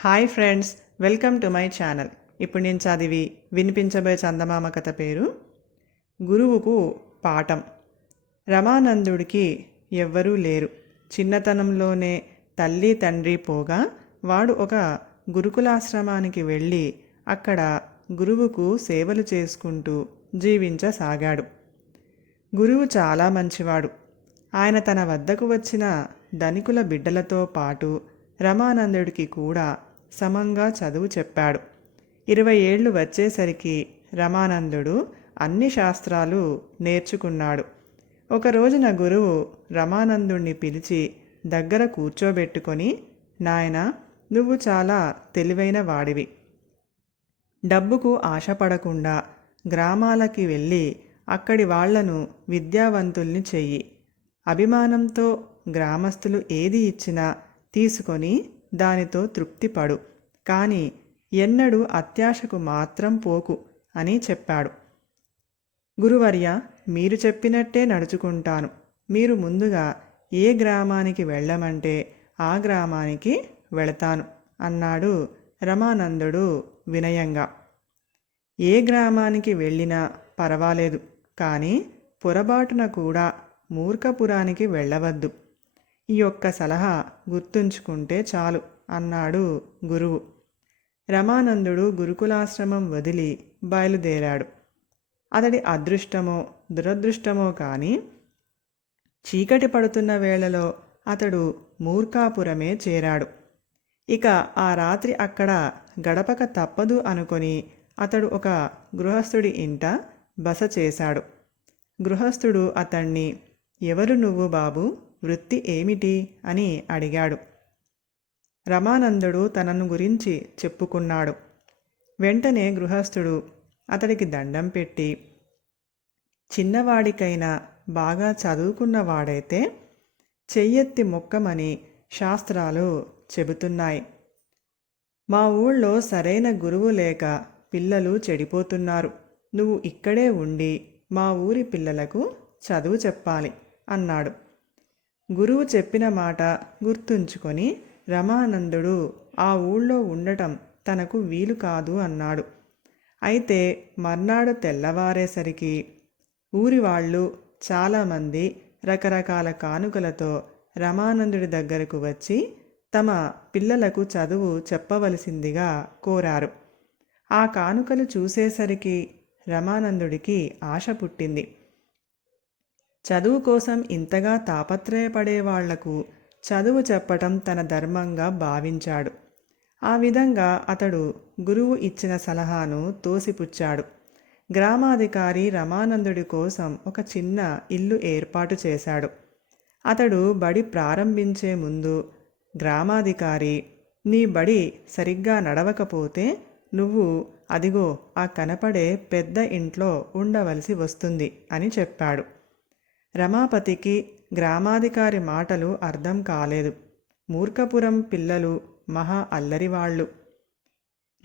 Hi friends welcome to my channel. ఇప్పుడు నేను చదివి వినిపించబోయే చందమామ కథ పేరు గురువుకు పాఠం. రమానందుడికి ఎవ్వరూ లేరు. చిన్నతనంలోనే తల్లి తండ్రి పోగా వాడు ఒక గురుకులాశ్రమానికి వెళ్ళి అక్కడ గురువుకు సేవలు చేసుకుంటూ జీవించసాగాడు. గురువు చాలా మంచివాడు. ఆయన తన వద్దకు వచ్చిన ధనికుల బిడ్డలతో పాటు రమానందుడికి కూడా సమంగా చదువు చెప్పాడు. ఇరవై ఏళ్ళు వచ్చేసరికి రమానందుడు అన్ని శాస్త్రాలు నేర్చుకున్నాడు. ఒక రోజున గురువు రమానందుణ్ణి పిలిచి దగ్గర కూర్చోబెట్టుకొని నాయన నువ్వు చాలా తెలివైన వాడివి. డబ్బుకు ఆశపడకుండా గ్రామాలకి వెళ్ళి అక్కడి వాళ్ళను విద్యావంతుల్ని చెయ్యి. అభిమానంతో గ్రామస్తులు ఏది ఇచ్చినా తీసుకొని దానితో తృప్తిపడు. కానీ ఎన్నడూ అత్యాశకు మాత్రం పోకు అని చెప్పాడు. గురువర్య మీరు చెప్పినట్టే నడుచుకుంటాను. మీరు ముందుగా ఏ గ్రామానికి వెళ్ళమంటే ఆ గ్రామానికి వెళతాను అన్నాడు రమానందుడు వినయంగా. ఏ గ్రామానికి వెళ్ళినా పర్వాలేదు కానీ పొరబాటున కూడా మూర్ఖపురానికి వెళ్ళవద్దు. ఈ యొక్క సలహా గుర్తుంచుకుంటే చాలు అన్నాడు గురువు. రమానందుడు గురుకులాశ్రమం వదిలి బయలుదేరాడు. అతడి అదృష్టమో దురదృష్టమో కానీ చీకటి పడుతున్న వేళలో అతడు మూర్ఖాపురమే చేరాడు. ఇక ఆ రాత్రి అక్కడ గడపక తప్పదు అనుకొని అతడు ఒక గృహస్థుడి ఇంట బస చేశాడు. గృహస్థుడు అతణ్ణి ఎవరు నువ్వు బాబు? వృత్తి ఏమిటి? అని అడిగాడు. రమానందుడు తనను గురించి చెప్పుకున్నాడు. వెంటనే గృహస్థుడు అతడికి దండం పెట్టి చిన్నవాడికైనా బాగా చదువుకున్నవాడైతే చెయ్యెత్తి మొక్కమని శాస్త్రాలు చెబుతున్నాయి. మా ఊళ్ళో సరైన గురువు లేక పిల్లలు చెడిపోతున్నారు. నువ్వు ఇక్కడే ఉండి మా ఊరి పిల్లలకు చదువు చెప్పాలి అన్నాడు. గురువు చెప్పిన మాట గుర్తుంచుకొని రమానందుడు ఆ ఊళ్ళో ఉండటం తనకు వీలు కాదు అన్నాడు. అయితే మర్నాడు తెల్లవారేసరికి ఊరి వాళ్ళు చాలామంది రకరకాల కానుకలతో రమానందుడి దగ్గరకు వచ్చి తమ పిల్లలకు చదువు చెప్పవలసిందిగా కోరారు. ఆ కానుకలు చూసేసరికి రమానందుడికి ఆశ పుట్టింది. చదువు కోసం ఇంతగా తాపత్రయపడేవాళ్ళకు చదువు చెప్పటం తన ధర్మంగా భావించాడు. ఆ విధంగా అతడు గురువు ఇచ్చిన సలహాను తోసిపుచ్చాడు. గ్రామాధికారి రమానందుడి కోసం ఒక చిన్న ఇల్లు ఏర్పాటు చేశాడు. అతడు బడి ప్రారంభించే ముందు గ్రామాధికారి నీ బడి సరిగ్గా నడవకపోతే నువ్వు అదిగో ఆ కనపడే పెద్ద ఇంట్లో ఉండవలసి వస్తుంది అని చెప్పాడు. రమాపతికి గ్రామాధికారి మాటలు అర్థం కాలేదు. మూర్ఖపురం పిల్లలు మహా అల్లరివాళ్ళు.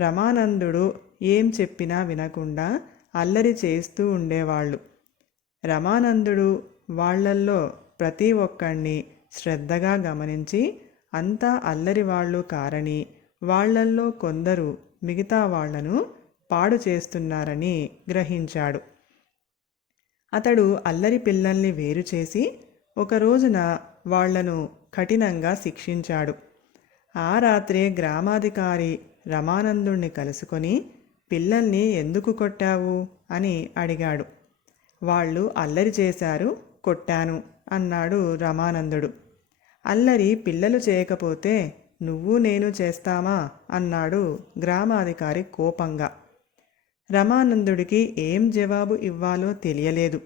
రమానందుడు ఏం చెప్పినా వినకుండా అల్లరి చేస్తూ ఉండేవాళ్ళు. రమానందుడు వాళ్ళల్లో ప్రతి ఒక్కణ్ణి శ్రద్ధగా గమనించి అంతా అల్లరి వాళ్ళు కారని వాళ్ళల్లో కొందరు మిగతా వాళ్ళను పాడు చేస్తున్నారని గ్రహించాడు. అతడు అల్లరి పిల్లల్ని వేరు చేసి ఒక రోజున వాళ్ళను కఠినంగా శిక్షించాడు. ఆ రాత్రే గ్రామాధికారి రమానందుణ్ణి కలుసుకొని పిల్లల్ని ఎందుకు కొట్టావు? అని అడిగాడు. వాళ్ళు అల్లరి చేశారు కొట్టాను అన్నాడు రమానందుడు. అల్లరి పిల్లలు చేయకపోతే నువ్వు నేను చేస్తామా? అన్నాడు గ్రామాధికారి కోపంగా. రమానందుడికి ఏం జవాబు ఇవ్వాలో తెలియలేదు.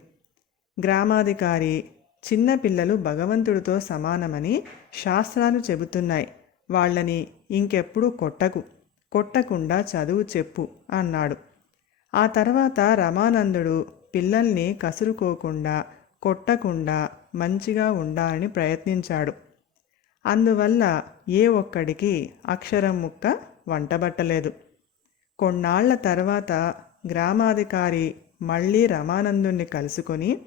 గ్రామాధికారి చిన్నపిల్లలు భగవంతుడితో సమానమని శాస్త్రాలు చెబుతున్నాయి. వాళ్ళని ఇంకెప్పుడు కొట్టకు కొట్టకుండా చదువు చెప్పు అన్నాడు. ఆ తర్వాత రమానందుడు పిల్లల్ని కసురుకోకుండా కొట్టకుండా మంచిగా ఉండాలని ప్రయత్నించాడు. అందువల్ల ఏ ఒక్కడికి అక్షరం ముక్క వంటబట్టలేదు. కొన్నాళ్ళ తర్వాత గ్రామాధికారి మళ్ళీ రమానందుణ్ణి కలుసుకొని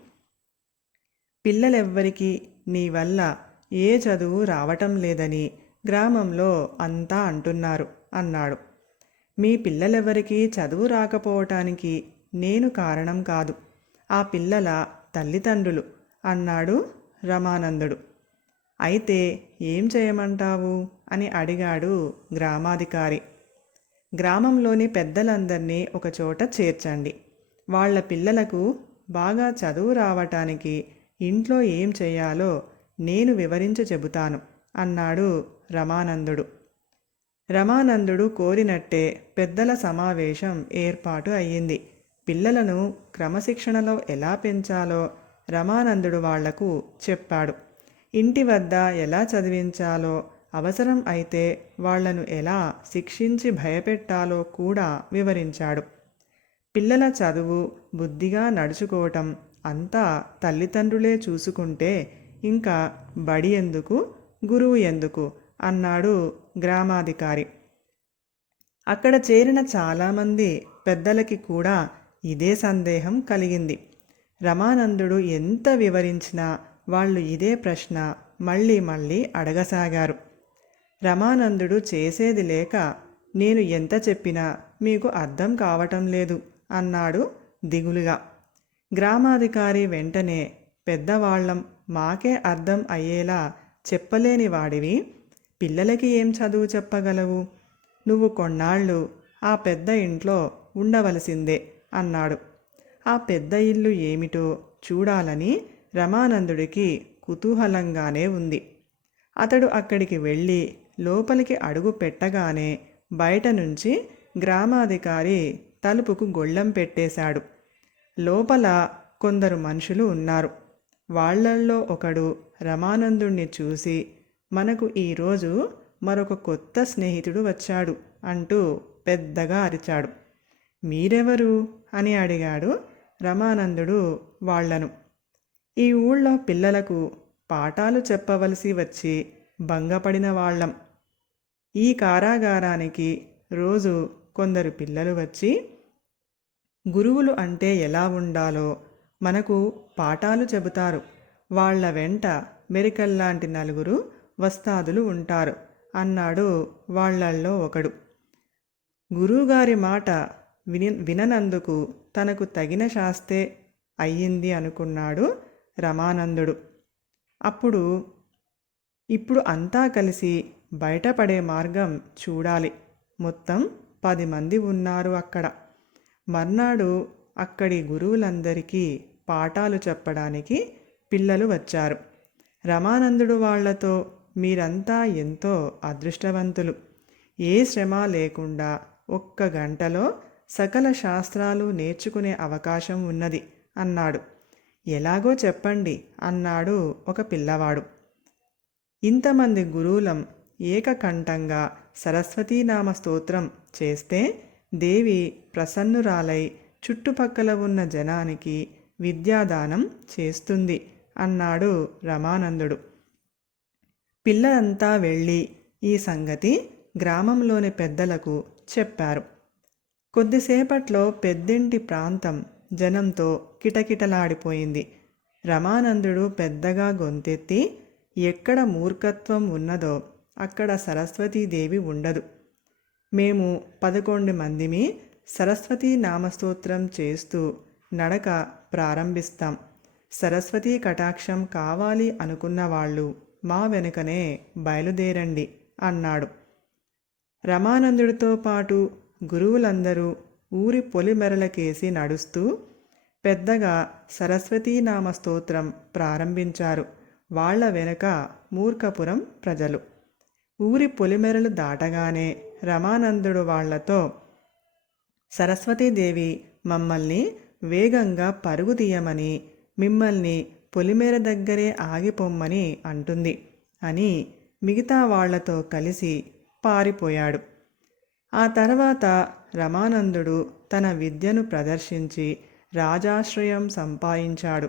పిల్లలెవ్వరికీ నీ వల్ల ఏ చదువు రావటం లేదని గ్రామంలో అంతా అంటున్నారు అన్నాడు. మీ పిల్లలెవరికీ చదువు రాకపోవటానికి నేను కారణం కాదు. ఆ పిల్లల తల్లిదండ్రులు అన్నాడు రమానందుడు. అయితే ఏం చేయమంటావు? అని అడిగాడు గ్రామాధికారి. గ్రామంలోని పెద్దలందరినీ ఒకచోట చేర్చండి. వాళ్ళ పిల్లలకు బాగా చదువు రావటానికి ఇంట్లో ఏం చేయాలో నేను వివరించి చెబుతాను అన్నాడు రమానందుడు. రమానందుడు కోరినట్టే పెద్దల సమావేశం ఏర్పాటు అయ్యింది. పిల్లలను క్రమశిక్షణలో ఎలా పెంచాలో రమానందుడు వాళ్ళకు చెప్పాడు. ఇంటి వద్ద ఎలా చదివించాలో అవసరం అయితే వాళ్ళను ఎలా శిక్షించి భయపెట్టాలో కూడా వివరించాడు. పిల్లల చదువు బుద్ధిగా నడుచుకోవటం అంతా తల్లిదండ్రులే చూసుకుంటే ఇంకా బడి ఎందుకు గురువు ఎందుకు అన్నాడు గ్రామాధికారి. అక్కడ చేరిన చాలామంది పెద్దలకి కూడా ఇదే సందేహం కలిగింది. రమానందుడు ఎంత వివరించినా వాళ్ళు ఇదే ప్రశ్న మళ్ళీ మళ్ళీ అడగసాగారు. రమానందుడు చేసేది లేక నేను ఎంత చెప్పినా మీకు అర్థం కావటం లేదు అన్నాడు దిగులుగా. గ్రామాధికారి వెంటనే పెద్దవాళ్ళం మాకే అర్థం అయ్యేలా చెప్పలేని వాడివి పిల్లలకి ఏం చదువు చెప్పగలవు? నువ్వు కొన్నాళ్ళు ఆ పెద్ద ఇంట్లో ఉండవలసిందే అన్నాడు. ఆ పెద్ద ఇల్లు ఏమిటో చూడాలని రమానందుడికి కుతూహలంగానే ఉంది. అతడు అక్కడికి వెళ్ళి లోపలికి అడుగు పెట్టగానే బయట నుంచి గ్రామాధికారి తలుపుకు గొళ్ళెం పెట్టేశాడు. లోపల కొందరు మనుషులు ఉన్నారు. వాళ్ళల్లో ఒకడు రమానందుణ్ణి చూసి మనకు ఈరోజు మరొక కొత్త స్నేహితుడు వచ్చాడు అంటూ పెద్దగా అరిచాడు. మీరెవరు అని అడిగాడు రమానందుడు వాళ్ళను. ఈ ఊళ్ళో పిల్లలకు పాఠాలు చెప్పవలసి వచ్చి భంగపడిన వాళ్ళం. ఈ కారాగారానికి రోజు కొందరు పిల్లలు వచ్చి గురువులు అంటే ఎలా ఉండాలో మనకు పాఠాలు చెబుతారు. వాళ్ళ వెంట మెరికల్లాంటి నలుగురు వస్తాదులు ఉంటారు అన్నాడు వాళ్ళల్లో ఒకడు. గురువుగారి మాట విని విననందుకు తనకు తగిన శాస్తే అయ్యింది అనుకున్నాడు రమానందుడు. అప్పుడు ఇప్పుడు అంతా కలిసి బయటపడే మార్గం చూడాలి. మొత్తం పది మంది ఉన్నారు అక్కడ. మర్నాడు అక్కడి గురువులందరికీ పాఠాలు చెప్పడానికి పిల్లలు వచ్చారు. రమానందుడు వాళ్ళతో మీరంతా ఎంతో అదృష్టవంతులు. ఏ శ్రమ లేకుండా ఒక్క గంటలో సకల శాస్త్రాలు నేర్చుకునే అవకాశం ఉన్నది అన్నాడు. ఎలాగో చెప్పండి అన్నాడు ఒక పిల్లవాడు. ఇంతమంది గురువులం ఏకకంఠంగా సరస్వతీనామ స్తోత్రం చేస్తే దేవి ప్రసన్నురాలై చుట్టుపక్కల ఉన్న జనానికి విద్యాదానం చేస్తుంది అన్నాడు రమానందుడు. పిల్లలంతా వెళ్ళి ఈ సంగతి గ్రామంలోని పెద్దలకు చెప్పారు. కొద్దిసేపట్లో పెద్దింటి ప్రాంతం జనంతో కిటకిటలాడిపోయింది. రమానందుడు పెద్దగా గొంతెత్తి ఎక్కడ మూర్ఖత్వం ఉన్నదో అక్కడ సరస్వతీదేవి ఉండదు. మేము పదకొండు మందిమి సరస్వతీ నామస్తోత్రం చేస్తూ నడక ప్రారంభిస్తాం. సరస్వతీ కటాక్షం కావాలి అనుకున్న వాళ్ళు మా వెనుకనే బయలుదేరండి అన్నాడు. రమానందుడితో పాటు గురువులందరూ ఊరి పొలిమెరలకేసి నడుస్తూ పెద్దగా సరస్వతీనామ స్తోత్రం ప్రారంభించారు. వాళ్ళ వెనుక మూర్ఖపురం ప్రజలు. ఊరి పొలిమెరలు దాటగానే రమానందుడు వాళ్ళతో సరస్వతీదేవి మమ్మల్ని వేగంగా పరుగు తీయమని మిమ్మల్ని పొలిమేర దగ్గరే ఆగిపోమ్మని అంటుంది అని మిగతా వాళ్ళతో కలిసి పారిపోయాడు. ఆ తర్వాత రమానందుడు తన విద్యను ప్రదర్శించి రాజాశ్రయం సంపాదించాడు.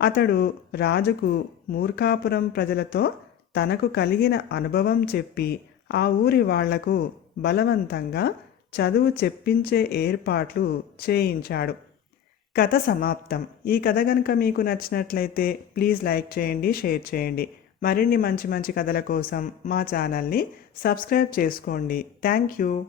అతడు రాజుకు మూర్ఖాపురం ప్రజలతో తనకు కలిగిన అనుభవం చెప్పి ఆ ఊరి వాళ్ళకు బలవంతంగా చదువు చెప్పించే ఏర్పాట్లు చేయించాడు. కథ సమాప్తం. ఈ కథ కనుక మీకు నచ్చినట్లయితే ప్లీజ్ లైక్ చేయండి షేర్ చేయండి. మరిన్ని మంచి మంచి కథల కోసం మా ఛానల్ని సబ్స్క్రైబ్ చేసుకోండి. Thank you.